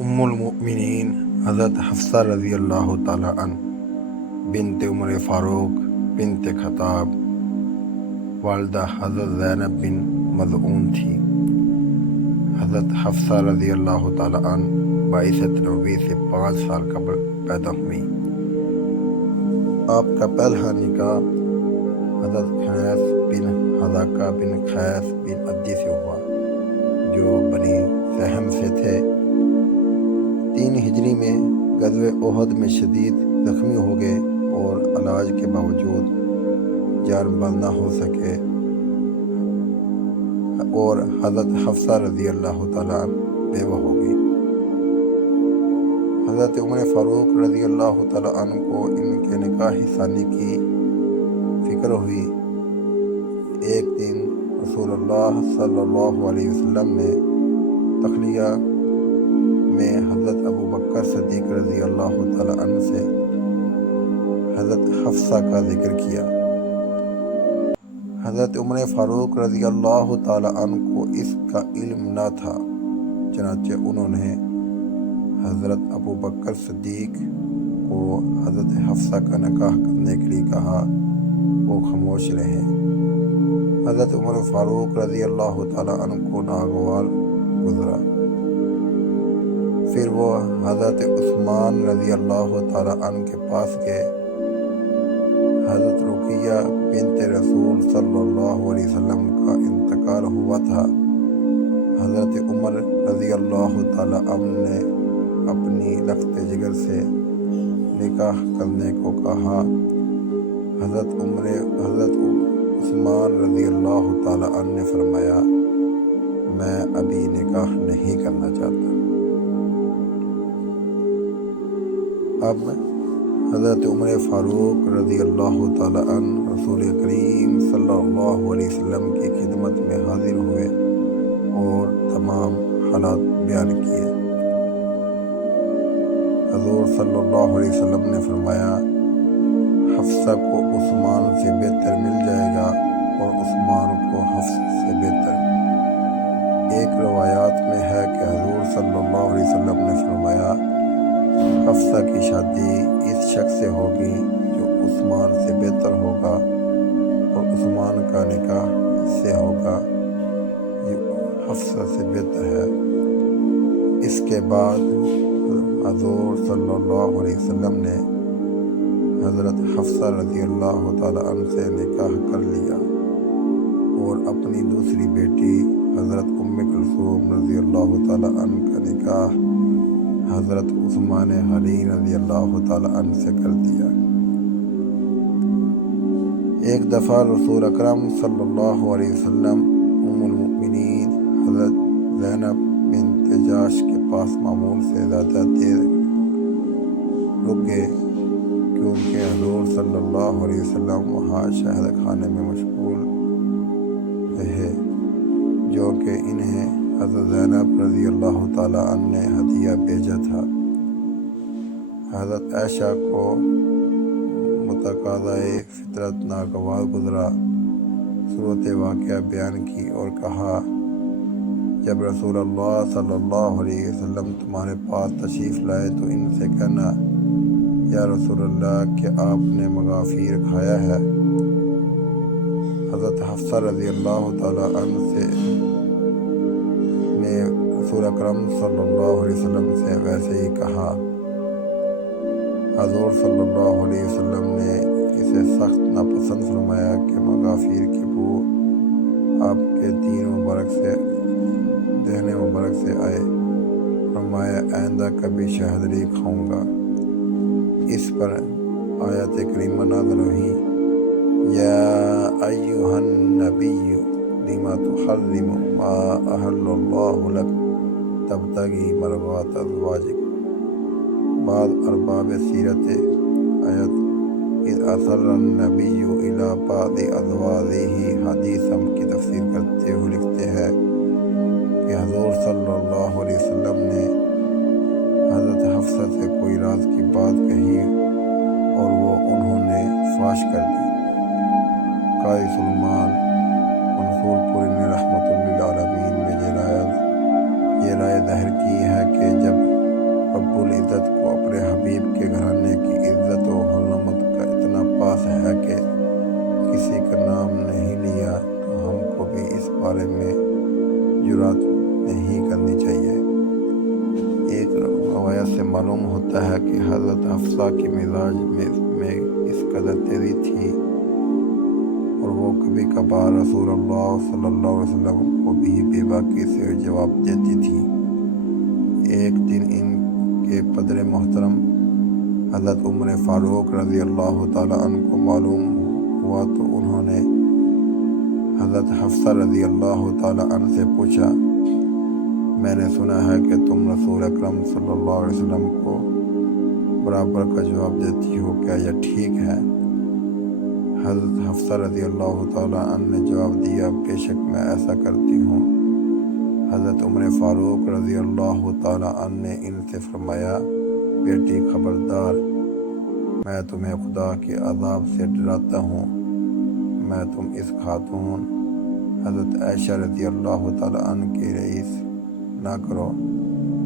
ام المؤمنین حضرت حفصہ رضی اللہ تعالی عنہ بنت عمر فاروق بنت خطاب والدہ حضرت زینب بن مظعون تھی۔ حضرت حفصہ رضی اللہ تعالی عنہ بعثت نبوی سے 5 سال قبل پیدا ہوئی۔ آپ کا پہلا نکاح حضرت خنیس بن حذاقہ بن قیس بن عدی سے ہوا جو بنی سہم سے تھے۔ 3 ہجری میں غزوہ احد میں شدید زخمی ہو گئے اور علاج کے باوجود جان بند نہ ہو سکے اور حضرت حفصہ رضی اللہ تعالیٰ عنہ بیوہ ہو گئی۔ حضرت عمر فاروق رضی اللہ تعالیٰ عنہ کو ان کے نکاح ثانی کی فکر ہوئی۔ ایک دن رسول اللہ صلی اللہ علیہ وسلم نے تخلیہ میں حضرت ابو بکر صدیق رضی اللہ تعالیٰ عنہ سے حضرت حفصہ کا ذکر کیا۔ حضرت عمر فاروق رضی اللہ تعالیٰ عنہ کو اس کا علم نہ تھا، چنانچہ انہوں نے حضرت ابو بکر صدیق کو حضرت حفصہ کا نکاح کرنے کے لیے کہا، وہ خاموش رہے۔ حضرت عمر فاروق رضی اللہ تعالیٰ عنہ کو ناگوار گزرا۔ پھر وہ حضرت عثمان رضی اللہ تعالیٰ عنہ کے پاس گئے۔ حضرت رقیہ بنت رسول صلی اللہ علیہ وسلم کا انتقال ہوا تھا۔ حضرت عمر رضی اللہ تعالیٰ عنہ نے اپنی لخت جگر سے نکاح کرنے کو کہا۔ حضرت عثمان رضی اللہ تعالیٰ عنہ نے فرمایا، میں ابھی نکاح نہیں کرنا چاہتا۔ اب حضرت عمر فاروق رضی اللہ تعالیٰ عنہ رسول کریم صلی اللہ علیہ وسلم کی خدمت میں حاضر ہوئے اور تمام حالات بیان کیے۔ حضور صلی اللہ علیہ وسلم نے فرمایا، حفصہ کو عثمان سے بہتر مل جائے گا اور عثمان کو حفص سے بہتر۔ ایک روایات میں ہے کہ حضور صلی اللہ علیہ وسلم نے فرمایا، حفصہ کی شادی اس شخص سے ہوگی جو عثمان سے بہتر ہوگا اور عثمان کا نکاح اس سے ہوگا جو حفصہ سے بہتر ہے۔ اس کے بعد حضور صلی اللہ علیہ وسلم نے حضرت حفصہ رضی اللہ تعالیٰ عنہ سے نکاح کر لیا اور اپنی دوسری بیٹی حضرت ام کلثوم رضی اللہ تعالیٰ عنہ کا نکاح حضرت عثمان علی رضی اللہ تعالیٰ عنہ سے کر دیا۔ ایک دفعہ رسول اکرم صلی اللہ علیہ وسلم ام المؤمنین حضرت زینب بنت جاش کے پاس معمول سے زیادہ دیر رک گئے، کیونکہ حضور صلی اللہ علیہ وسلم وہاں شہد خانے میں مشغول رہے، جو کہ انہیں حضرت زینب رضی اللہ تعالیٰ عنہ نے ہدیہ بھیجا تھا۔ حضرت عائشہ کو متقاضائے فطرت ناگوار گزرا، صورت واقعہ بیان کی اور کہا، جب رسول اللہ صلی اللہ علیہ وسلم تمہارے پاس تشریف لائے تو ان سے کہنا، یا رسول اللہ کہ آپ نے مغافیر کھایا ہے۔ حضرت حفصہ رضی اللہ تعالیٰ عنہ سے نے رسول اکرم صلی اللہ علیہ وسلم سے ویسے ہی کہا۔ حضور صلی اللہ علیہ وسلم نے اسے سخت ناپسند فرمایا کہ مغافیر کی بو آپ کے دہن مبارک سے آئے۔ فرمایا، آئندہ کبھی شہد نہیں کھاؤں گا۔ اس پر آیت کریمہ نازل ہوئی، یا ایھا النبی لما تحرم ما احل اللہ لک تبتغی مرضات ازواجک۔ بعض ارباب سیرت آیت اذ اصر النبی الی بعض ازواجہ حدیثا کی تفسیر کرتے ہوئے لکھتے ہیں کہ حضور صلی اللہ علیہ وسلم نے حضرت حفصہ سے کوئی راز کی بات کہی اور وہ انہوں نے فاش کر دی۔ قاری سلمان منصور پوری نے رحمۃ للعالمین میں یہ رائے ظاہر کی ہے کہ جب معلوم ہوتا ہے کہ حضرت حفصہ کی مزاج میں اس قدر تیزی تھی اور وہ کبھی کبھار رسول اللہ صلی اللہ علیہ وسلم کو بھی بے باکی سے جواب دیتی تھی۔ ایک دن ان کے پدر محترم حضرت عمر فاروق رضی اللہ تعالیٰ عنہ کو معلوم ہوا تو انہوں نے حضرت حفصہ رضی اللہ تعالیٰ عنہ سے پوچھا، میں نے سنا ہے کہ تم رسول اکرم صلی اللہ علیہ وسلم کو برابر کا جواب دیتی ہو، کیا یہ ٹھیک ہے؟ حضرت حفصہ رضی اللہ تعالیٰ عنہ نے جواب دیا، بے شک میں ایسا کرتی ہوں۔ حضرت عمر فاروق رضی اللہ تعالیٰ عنہ نے ان سے فرمایا، بیٹی خبردار، میں تمہیں خدا کے عذاب سے ڈراتا ہوں، میں تم اس خاتون حضرت عائشہ رضی اللہ تعالیٰ عنہ کی رئیس نہ کرو،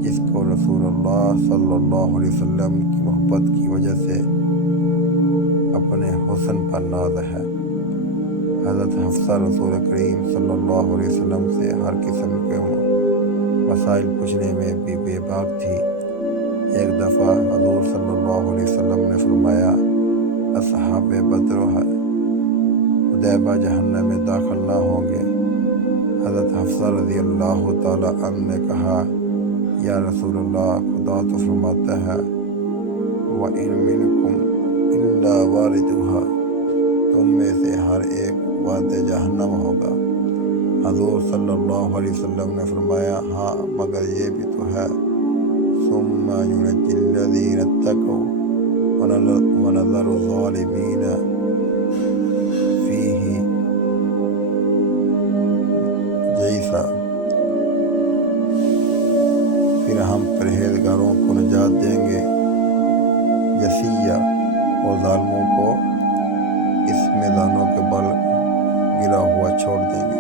جس کو رسول اللہ صلی اللہ علیہ وسلم کی محبت کی وجہ سے اپنے حسن پر ناز ہے۔ حضرت حفصہ رسول کریم صلی اللہ علیہ وسلم سے ہر قسم کے مسائل پوچھنے میں بھی بے باک تھی۔ ایک دفعہ حضور صلی اللہ علیہ وسلم نے فرمایا، اصحاب بدر و حدیبہ جہنم میں داخل نہ ہوں گے۔ حضرت حفصہ رضی اللہ تعالیٰ عنہ نے کہا، یا رسول اللہ، خدا تو فرماتا ہے وَإِن مِّنكُمْ إِلَّا وَارِدُهَا، تم میں سے ہر ایک وارد جہنم ہوگا۔ حضور صلی اللہ علیہ وسلم نے فرمایا، ہاں مگر یہ بھی تو ہے، ثُمَّ يُنَجِّي الَّذِينَ اتَّقَوْا وَنَذَرُ الظَّالِمِينَ فِيهِ جَثِيًّا، پھر ہم پرہیزگاروں کو نجات دیں گے جثیّا، اور ظالموں کو اس میدانوں کے بل گرا ہوا چھوڑ دیں گے۔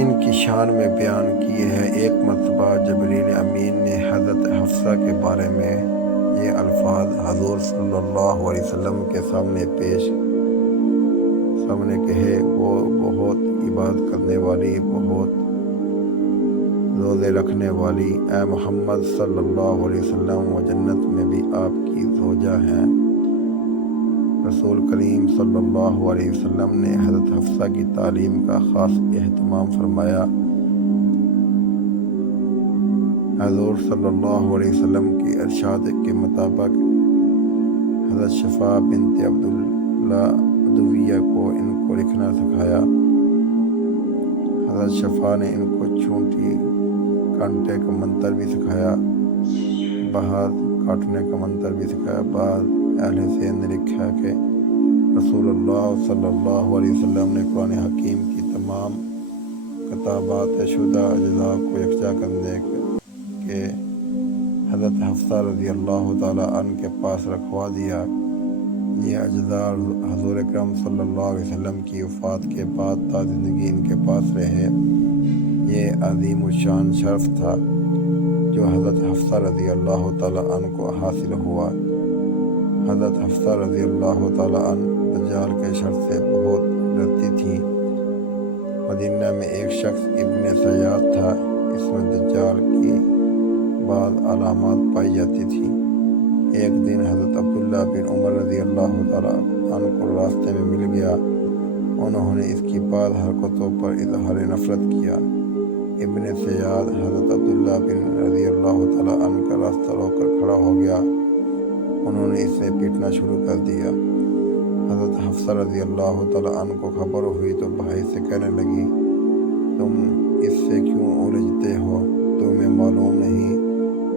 ان کی شان میں بیان کی ہے، ایک مرتبہ جبریل امین نے حضرت حفصہ کے بارے میں یہ الفاظ حضور صلی اللہ علیہ وسلم کے سامنے کہے، وہ بہت عبادت کرنے والی، بہت روزے رکھنے والی، اے محمد صلی اللہ علیہ وسلم، وہ جنت میں بھی آپ کی زوجہ ہیں۔ رسول کریم صلی اللہ علیہ وسلم نے حضرت حفصہ کی تعلیم کا خاص اہتمام فرمایا۔ حضور صلی اللہ علیہ وسلم کے ارشاد کے مطابق حضرت شفا بنت عبداللہ عدویہ کو ان کو لکھنا سکھایا۔ حضرت شفا نے ان کو چونٹی کانٹے کا منتر بھی سکھایا، بہار کاٹنے کا منتر بھی سکھایا۔ بعض اہل سیر نے لکھا کہ رسول اللہ صلی اللہ علیہ وسلم نے قرآن حکیم کی تمام کتابات شدہ اجزاء کو یکجا کرنے کے حضرت حفصہ رضی اللہ تعالیٰ عنہ کے پاس رکھوا دیا۔ یہ اجزاء حضور اکرم صلی اللہ علیہ وسلم کی وفات کے بعد تا زندگی ان کے پاس رہے۔ یہ عظیم الشان شرف تھا جو حضرت حفصہ رضی اللہ تعالیٰ عنہ کو حاصل ہوا۔ حضرت حفصہ رضی اللہ تعالیٰ عنہ دجال کے شر سے بہت ڈرتی تھیں۔ مدینہ میں ایک شخص ابن سیاد تھا، اس میں دجال کی بعض علامات پائی جاتی تھیں۔ ایک دن حضرت عبداللہ بن عمر رضی اللہ تعالیٰ عنہ کو راستے میں مل گیا، انہوں نے اس کی بعض حرکتوں پر اظہار نفرت کیا۔ ابن سیاد حضرت عبداللہ بن رضی اللہ تعالیٰ عنہ کا راستہ روک کر کھڑا ہو گیا، انہوں نے اسے پیٹنا شروع کر دیا۔ حضرت حفصہ رضی اللہ تعالیٰ عنہ کو خبر ہوئی تو بھائی سے کہنے لگی، تم اس سے کیوں الجھتے ہو؟ تمہیں معلوم نہیں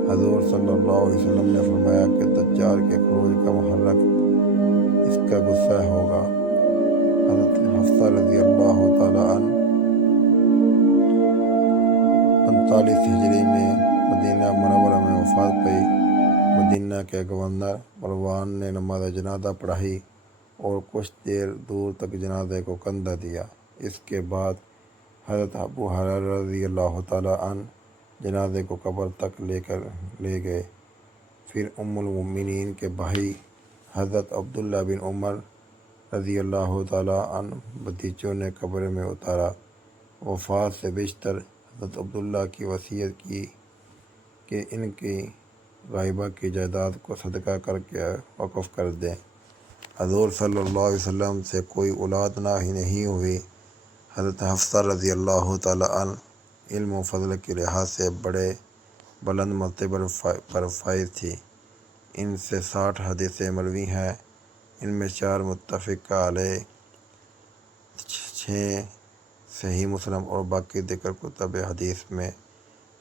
حضور صلی اللہ علیہ وسلم نے فرمایا کہ دجال کے خروج کا محرک اس کا غصہ ہوگا۔ حضرت حفصہ رضی اللہ تعالیٰ عنہ 45 ہجری میں مدینہ منورہ میں وفات پائی۔ مدینہ کے گورنر مروان نے نماز جنازہ پڑھائی اور کچھ دیر دور تک جنازے کو کندھا دیا۔ اس کے بعد حضرت ابو ہریرہ رضی اللہ تعالیٰ عنہ جنازے کو قبر تک لے گئے۔ پھر ام المؤمنین کے بھائی حضرت عبداللہ بن عمر رضی اللہ تعالیٰ عنہ بھتیجوں نے قبر میں اتارا۔ وفات سے بیشتر حضرت عبداللہ کی وصیت کی کہ ان کی غائبہ کی جائیداد کو صدقہ کر کے وقف کر دیں۔ حضور صلی اللہ علیہ وسلم سے کوئی اولاد نہیں ہوئی۔ حضرت حفصہ رضی اللہ تعالیٰ عنہ علم و فضل کے لحاظ سے بڑے بلند مرتبہ پر فائز تھی۔ ان سے 60 حدیثیں مروی ہیں، ان میں 4 متفق علیہ، 6 صحیح مسلم اور باقی دیگر کتب حدیث میں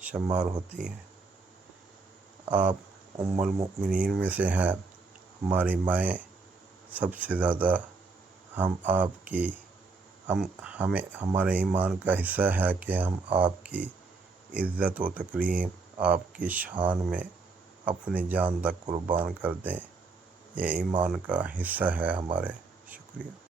شمار ہوتی ہیں۔ آپ ام المؤمنین میں سے ہیں، ہماری مائیں سب سے زیادہ ہمارے ایمان کا حصہ ہے کہ ہم آپ کی عزت و تکریم، آپ کی شان میں اپنی جان تک قربان کر دیں۔ یہ ایمان کا حصہ ہے ہمارے۔ شکریہ۔